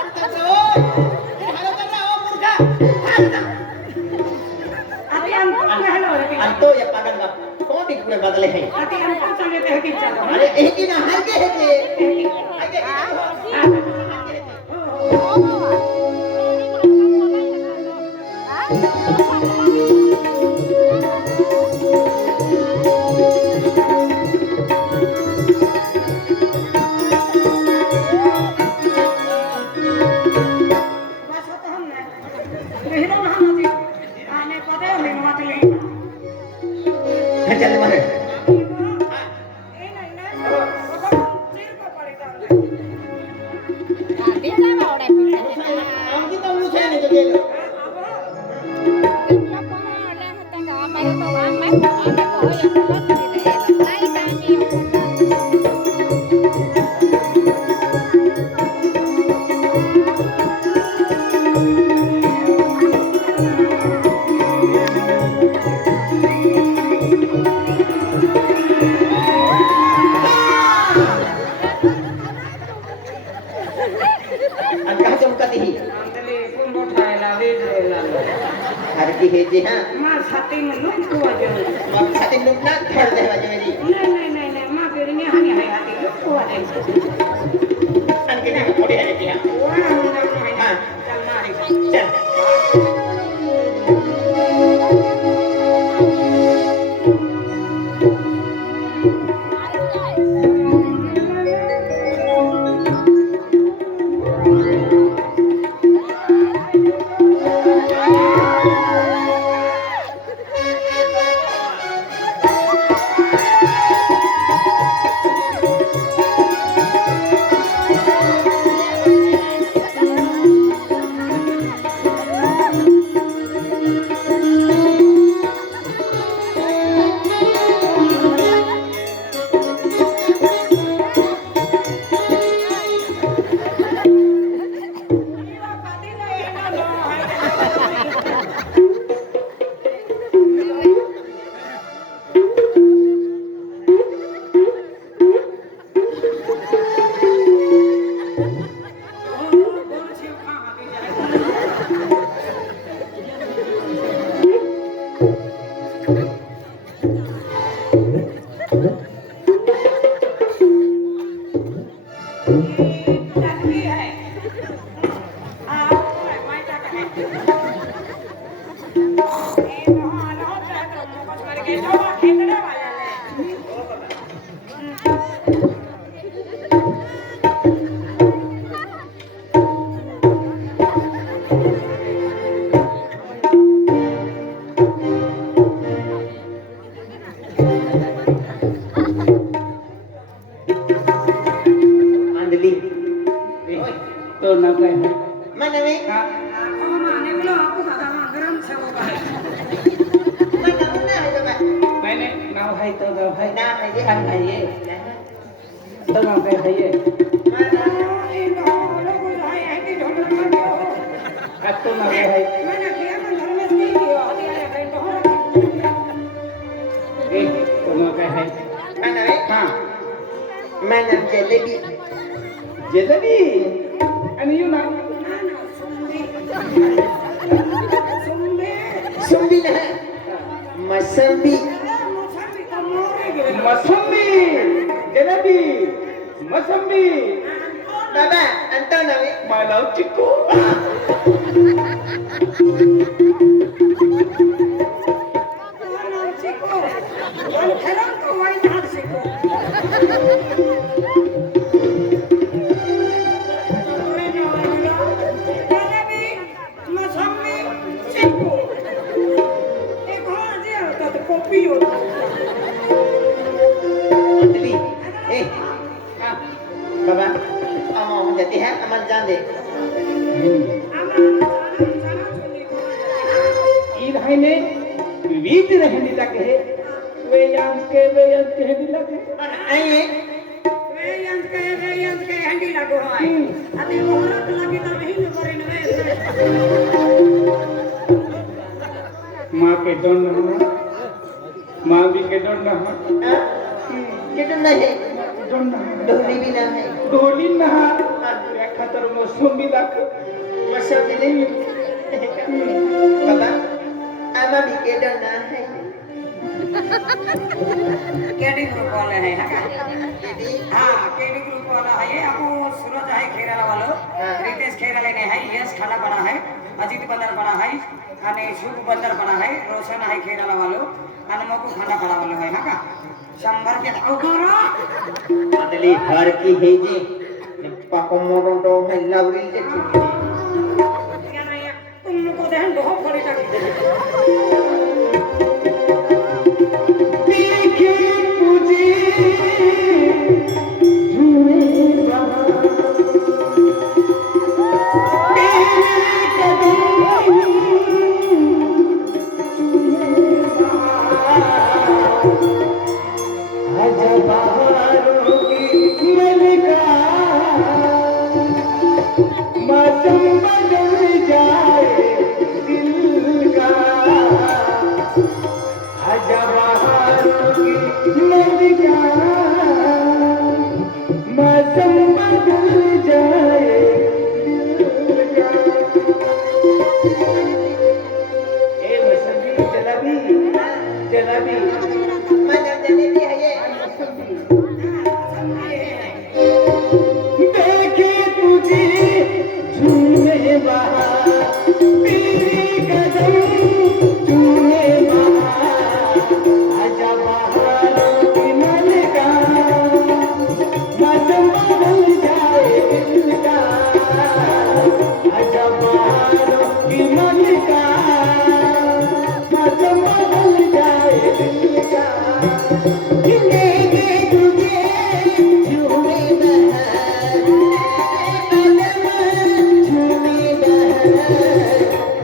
आता जो हॅलो कर ना ओ मुर्गा अरे हम हेलो रे अंतो या पागल का कौन दी पूरे बदले है अरे हमको चले थे कि चलो अरे एक ही ना हर के है आगे बस तो हम नहीं हीरो हम नदी आने पता है मैं मत ले चल मारे ए नहीं नहीं वो सिर को पड़ी था Bisa mau deh bisa. हम की तो मुझे नहीं जो गेलो Kita mau ada kita nggak apa itu kan, main ada kok yang buat di daerah lain kami. अनका चमकती ही अंदले कौन बैठाएला वेजला हर की है जी हां मां छाती में लुक हुआ जो मग छाती लुटना धर दे वाजेली नहीं मां फिर नहीं हनी है हाथी लुक हुआ दे अनके ना मोड़ी है जी हां वो हम नहीं हां चल मारी चल अंधली तो ना काय मन में माने बोलो आपको दादा गरम से होगा मन ना है बाबा मैंने नाव है तो नाव है ना है ये खान है ये तो नाव है ये अब तो नाव है तो नाव है मन में हाँ मैं नाम जलेबी जलेबी आणि यू ना सुंबी ना मसंबी मसंबी जलेबी मसंबी बाबा अंतो नवे मालव चिक्कू अंधली ए बाबा हम जाते हैं अमन जान दे ई रहने वीत रहने लगे वे यांस के हंडी लगे और आए वे यांस के हंडी लगो है अभी मोहरत लगी तो नहीं न करे मां के डोन न मां भी के डोन न कितना है डोन न डोली भी ना है डोली न खतर मो मोसंबी दाखव. मोसंबी नाही बाबा आम्हा मी केलं नाही केडी ग्रुप वाले हैं हाँ का? केडी हाँ केडी ग्रुप वाला है ये आपको सूरज है खेराला वालों रितेश खेराले ने है यश खाना बना है अजीत बंदर बना है आणि शुभ बंदर बना है रोशन है खेराला वालों आणि मग खाना बना वालों है हाँ का? 100 के अवघरा आदली घर की है जी पाकोमोरो तो है लवरी से छुट्टी क्या नहीं है तुमको देहन बहुत बड़ी टाकी देखे तुझे झूमे बहा तेरे कदम अजब बहारों की मलिका मौसम बदल जाए दिल का अजब बहारों की मलिका मौसम बदल जाए दिल का ए मौसमी जलेबी जलेबी मजा जलेबी है ये देखे तुझे झूमे बहार तेरे कदम झूमे बहार आजा बहारों की मलिका मौसम बदल जाए दिल का आजा बहारों की मलिका मौसम बदल जाए दिल का देखे तुझे झूमे बहार कदम झूमे बहार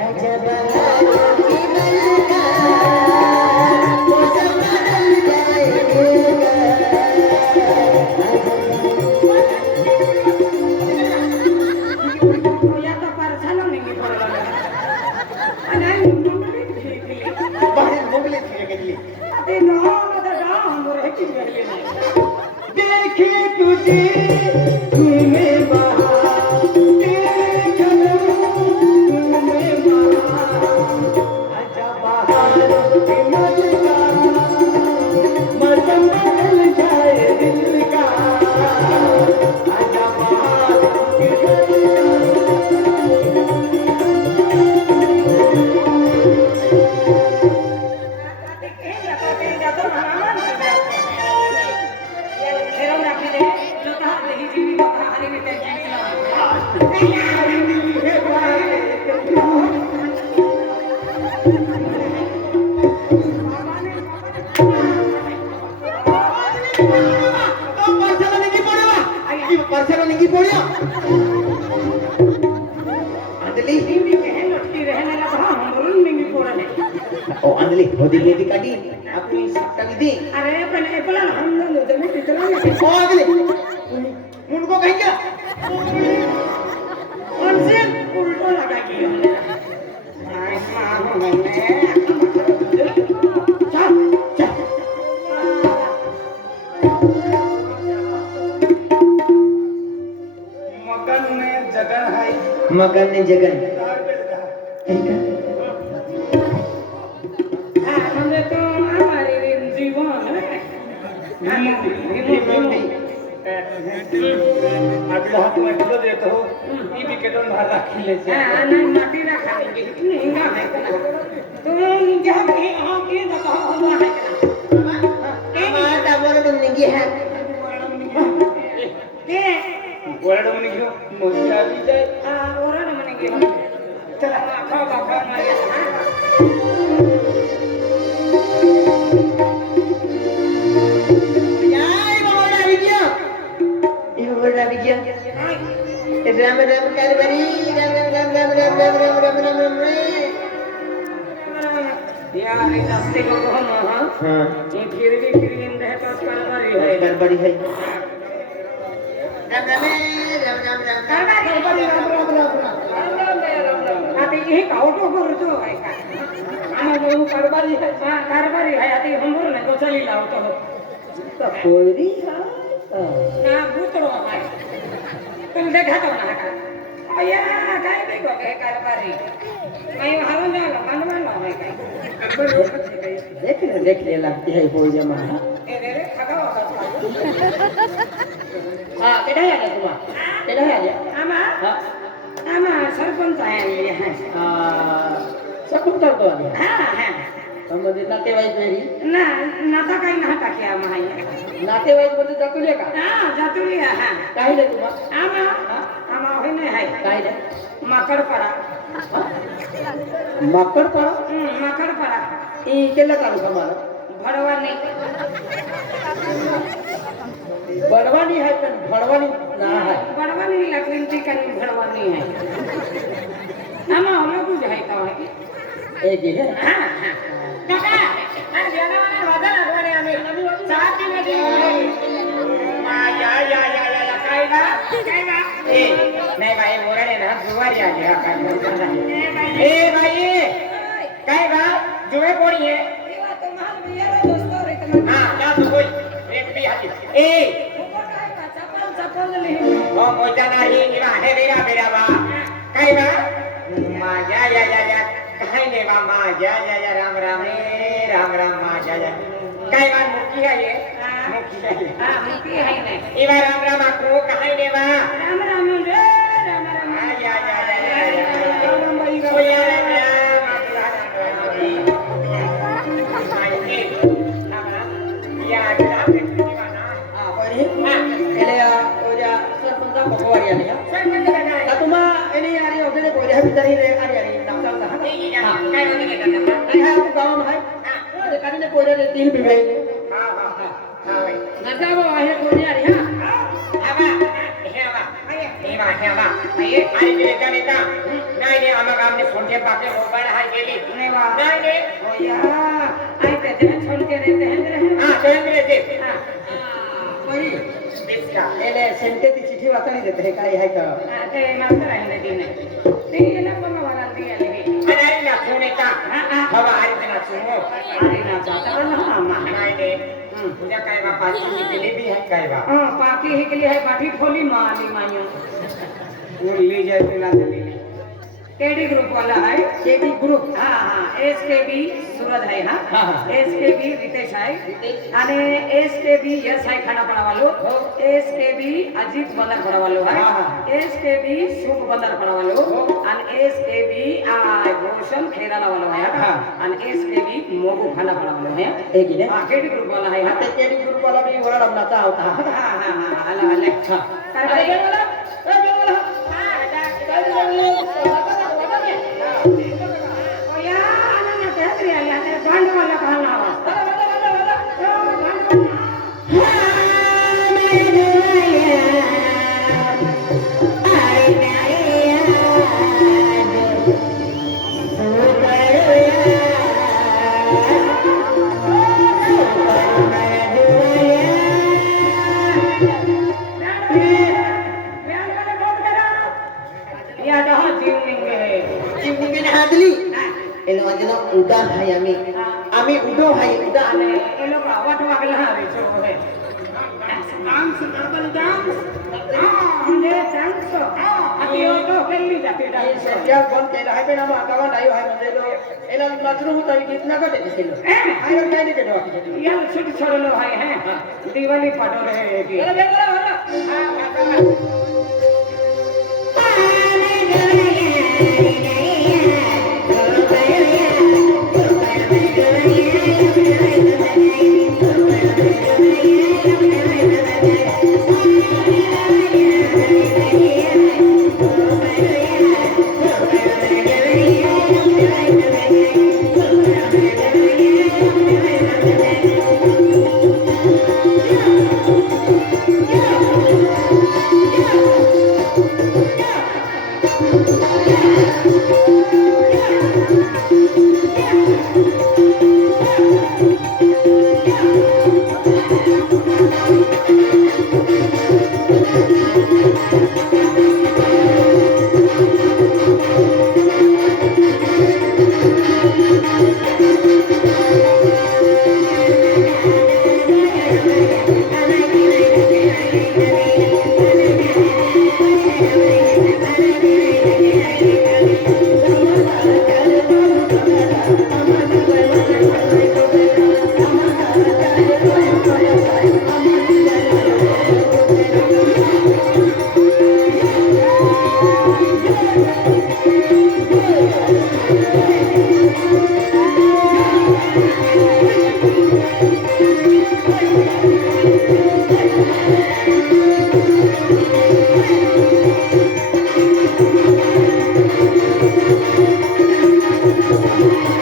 अजब बहारों की मलिका मौसम बदल जाए दिल का या तो परछालो नहीं पड़ रहा अरे मुंगली खिली बाहेर मोगले फिरे गेली अरे नो मदर हम रह की गली नहीं देखे तुझे झूमे बहार तेरे कदम झूमे बहार अजब बहारों की मलिका मौसम बदल जाए दिल का अजब बहारों की मलिका parcero ningi podia andli oh andli hodi hodi kadi apni sakta gidi oh andli उनको कहीं क्या मगन में जगन है मगन ने जगन आपल्या हात वाटलं देतो मी बिकेटून बाहेर राखीले माटी रखा हिंगा है तुम जहाँ हाँ के माता बोलो तुम निगी है वरड म्हणे घेऊ मस्ती आली जाय चला खाओ खाओ यार बोला विजय ये बोला विजय राम राम कारबरी राम राम राम राम राम राम राम राम राम राम यार ये रास्ते को हम हां हाँ ये फिर भी रहे तो कारबारी है कारबरी है राम राम राम राम राम कारबारी राम राम राम आता ये काउटो करतो आहे का आम्हा बहु कारबारी है हां कारबारी है आता हम बोल ना तो चली लावतो तो पोरी ना भूतरो आहे तुम देखा तो ना का अय्या काय नाही गो काय कारभारी काही हरून झालं मनवायला नाही काय देख ले लगती है हो जमा ए रे रे खगाव होता हाँ केड़ा है तुम्हारा केड़ा है आमा हाँ आमा सरपंच आहे सकुंतर तो आले हा हा संबंधित नातेवाईक मेरी ना नाता काही ना टाकी आमा आहे नातेवाईक मध्ये जातुले का हा जातुली हा काही ले तुम्हा आमा आमा होय नाही आहे काही ले माकडपाडा माकडपाडा माकडपाडा ई केला तालुका मला भडवानी बडवानी है पण भडवानी ना है भडवानी लागली ती काही भडवानी आहे आमा लोगू आहे का आहे एक ही है हा हा काका अरे जेवायला वाजा लागवाने आम्ही चहा पिण्याची या काय बा ए नाही बाई मोराने ना जुवारी आली हा काय ए बाई काय बा जुवे कोणी आहे हा जा तू होय एक बी हाती ए हो मोजा नाही किंवा हे बेरा बा काय बा माझ्या या काय नाही बा माझ्या या राम राम रे राम माझ्या या काय बा मुखी आहे मुखी आहे इवा राम राम आक्रो काय नाही बा राम राम रे राम या राम बाई गा या सेंटेची चिठी वाचणी देते हे काय आहे का ते मास्तर आहे ना ती नाही ते ना पण मला ती आले अरे ना कोण येता हवा आहे ना सुनो अरे ना जाता ना मामा नाही रे तुझ्या काय बा पाठी केली बी आहे काय बा हां पाठी हे केली आहे पाठी खोली माली माया उरली जाय पेला दिली केडी ग्रुप वाला है केडी ग्रुप हां हां एसकेबी सूरज है हां एसकेबी रितेश है आणि एसकेबी यस है खानापाड़ा वालो एसकेबी अजीत बंदर पड़ा वालो है एसकेबी शुभ बंदर पड़ा वालो आणि एसकेबी रोशन खेराला वालो है आणि एसकेबी मोगू खानापाड़ा वालो है एक ही हां केडी ग्रुप वाला है हां केडी ग्रुप वाला भी वड़ा लमनाचा होता हां हां हां आला हां काय बोला उडान है आम्ही उडो है उडान ये लोग आवाज वागला है जो है डांस डबल डांस ये डांस अति तो केली जाते डांस सध्या बंद केला आहे पण आम्हा गावा नाही आहे म्हणजे एला मात्र होता कितना का देते लो आयो काय नाही केलो या छोटी छोड़लो है दिवाली पाटो रहे की